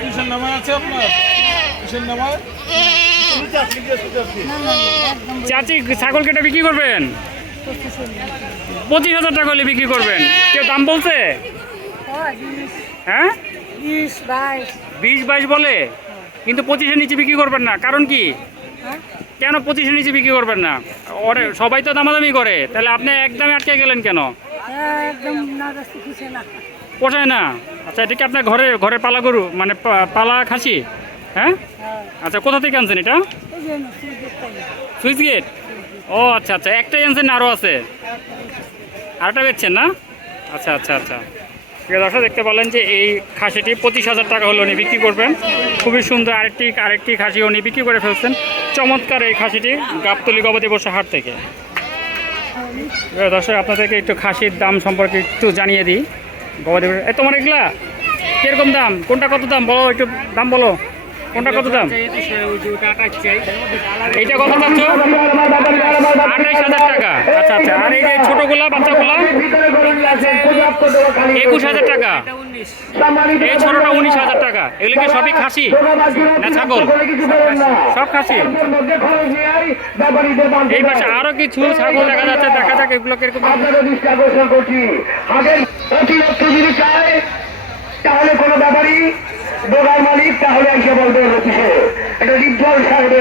কিসের নামে আছে আপনার? নামে? চাচি, ছাগল কেটে বিক্রি করবেন? পঁচিশ হাজার টাকা বিক্রি করবেন। কেউ দাম বলছে? হ্যাঁ? বিশ বাইশ বলে? কিন্তু পঁচিশের নিচে বিক্রি করবেন না। কারণ কি? কেন পঁচিশের নিচে বিক্রি করবেন না? সবাই তো দামাদামি করে। তাহলে আপনি একদমই আটকে গেলেন কেন? একদম না। পোষায় না? আচ্ছা এটা কি আপনার ঘরে ঘরে পালা গরু? মানে পালা খাসি? হ্যাঁ? হ্যাঁ। আচ্ছা কোথা থেকে আনছেন এটা? সুইচ গেট ও আচ্ছা আচ্ছা একটাই আনছেন আরও আছে? আরেকটা বেচছেন না? আচ্ছা আচ্ছা আচ্ছা। ঠিক আছে দর্শক দেখতে পারলেন যে এই খাসিটি পঁচিশ হাজার টাকা হলো উনি বিক্রি করবেন। খুবই সুন্দর আরেকটি আরেকটি খাসি উনি বিক্রি করে ফেলছেন। চমৎকার এই খাসিটি গাবতলি গবাদি পশু হাট থেকে। দর্শক, আপনাদেরকে একটু খাসির দাম সম্পর্কে একটু জানিয়ে দিই। গবাদি এ তোমার এগুলা? কীরকম দাম? কোনটা কত দাম? বলো, একটু দাম বলো। কোনটা কত দাম? এইটা কত দাম আঠাইশ হাজার টাকা। আচ্ছা আচ্ছা। আর এই যে ছোটগুলা বাচ্চাগুলা একুশ হাজার টাকা। এই ছোটটা উনিশ হাজার টাকা। এগুলো কি সবই খাসি? না ছাগল? সব খাসি? এই পাশে আরও কিছু ছাগল দেখা যাচ্ছে। দেখা যাক এগুলো কীরকম তাহলে এসে বলবে রচিত। এটা ডিপজল সাহেবের